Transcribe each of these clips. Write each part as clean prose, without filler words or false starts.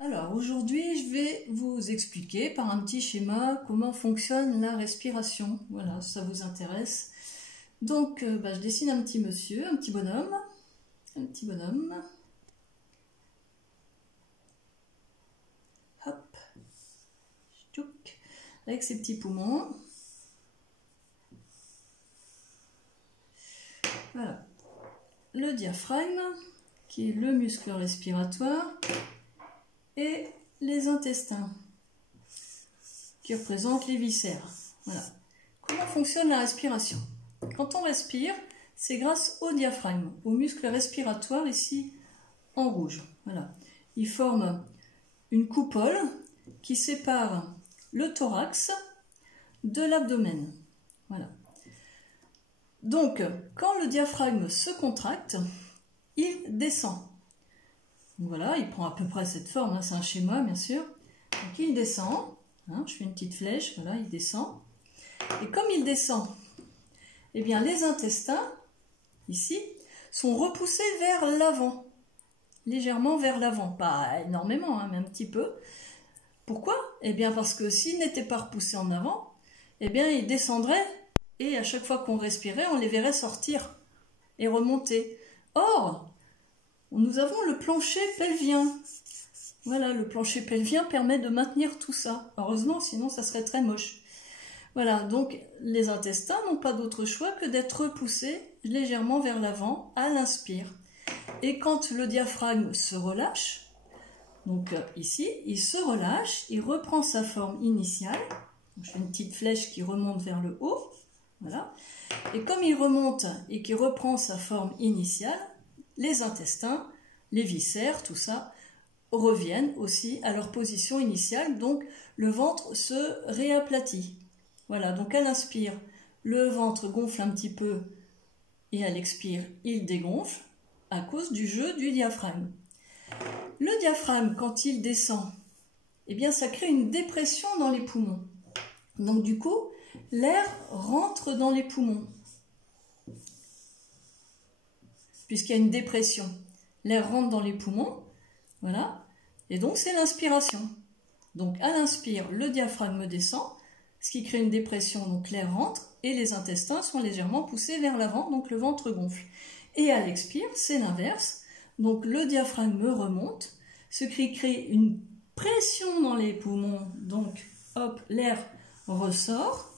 Alors aujourd'hui, je vais vous expliquer par un petit schéma comment fonctionne la respiration. Voilà, si ça vous intéresse. Donc, je dessine un petit monsieur, un petit bonhomme. Hop, tchouk, avec ses petits poumons. Voilà, le diaphragme, qui est le muscle respiratoire, et les intestins, qui représentent les viscères. Voilà. Comment fonctionne la respiration? Quand on respire, c'est grâce au diaphragme, au muscle respiratoire ici en rouge. Voilà. Il forme une coupole qui sépare le thorax de l'abdomen. Voilà. Donc, quand le diaphragme se contracte, il descend. Donc voilà, il prend à peu près cette forme, hein, c'est un schéma bien sûr. Donc il descend, hein, je fais une petite flèche, voilà, il descend. Et comme il descend, eh bien les intestins, ici, sont repoussés vers l'avant. Légèrement vers l'avant, pas énormément, hein, mais un petit peu. Pourquoi? Eh bien parce que s'ils n'étaient pas repoussés en avant, eh bien ils descendraient et à chaque fois qu'on respirait, on les verrait sortir et remonter. Or, nous avons le plancher pelvien. Voilà, le plancher pelvien permet de maintenir tout ça. Heureusement, sinon ça serait très moche. Voilà, donc les intestins n'ont pas d'autre choix que d'être repoussés légèrement vers l'avant à l'inspire. Et quand le diaphragme se relâche, donc ici, il se relâche, il reprend sa forme initiale. Donc, je fais une petite flèche qui remonte vers le haut. Voilà. Et comme il remonte et qu'il reprend sa forme initiale, les intestins, les viscères, tout ça, reviennent aussi à leur position initiale, donc le ventre se réaplatit. Voilà, donc à l'inspire, le ventre gonfle un petit peu et à l'expire, il dégonfle à cause du jeu du diaphragme. Le diaphragme, quand il descend, eh bien ça crée une dépression dans les poumons. Donc du coup, l'air rentre dans les poumons. Puisqu'il y a une dépression, l'air rentre dans les poumons, voilà, et donc c'est l'inspiration. Donc à l'inspire, le diaphragme descend, ce qui crée une dépression, donc l'air rentre, et les intestins sont légèrement poussés vers l'avant, donc le ventre gonfle. Et à l'expire, c'est l'inverse, donc le diaphragme remonte, ce qui crée une pression dans les poumons, donc hop, l'air ressort,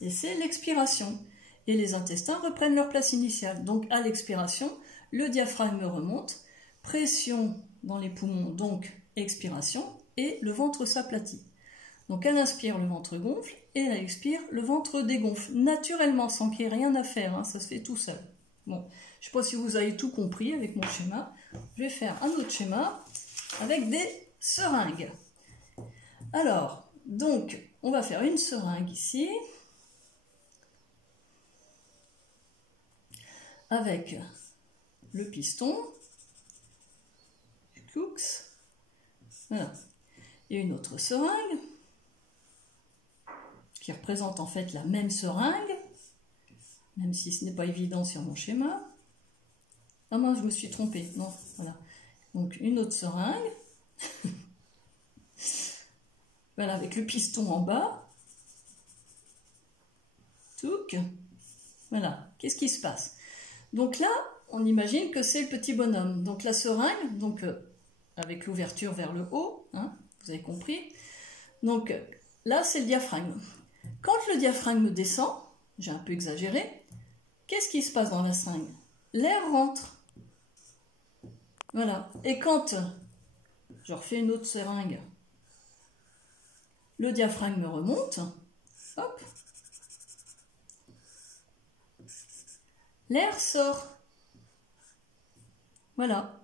et c'est l'expiration. Et les intestins reprennent leur place initiale. Donc à l'expiration, le diaphragme remonte, pression dans les poumons, donc expiration, et le ventre s'aplatit. Donc à l'inspire, le ventre gonfle, et à l'expire, le ventre dégonfle, naturellement, sans qu'il y ait rien à faire, hein, ça se fait tout seul. Bon, je ne sais pas si vous avez tout compris avec mon schéma. Je vais faire un autre schéma avec des seringues. Alors, donc, on va faire une seringue ici, avec le piston, voilà, et une autre seringue, qui représente en fait la même seringue, même si ce n'est pas évident sur mon schéma. Ah moi je me suis trompée, non, voilà. Donc une autre seringue, voilà, avec le piston en bas, touc, voilà, qu'est-ce qui se passe? Donc là, on imagine que c'est le petit bonhomme. Donc la seringue, donc avec l'ouverture vers le haut, hein, vous avez compris. Donc là, c'est le diaphragme. Quand le diaphragme descend, j'ai un peu exagéré, qu'est-ce qui se passe dans la seringue? L'air rentre. Voilà. Et quand je refais une autre seringue, le diaphragme remonte, hop, l'air sort. Voilà.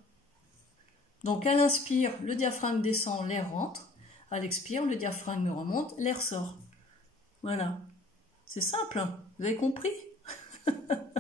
Donc à l'inspire, le diaphragme descend, l'air rentre. À l'expire, le diaphragme remonte, l'air sort. Voilà. C'est simple, hein, vous avez compris?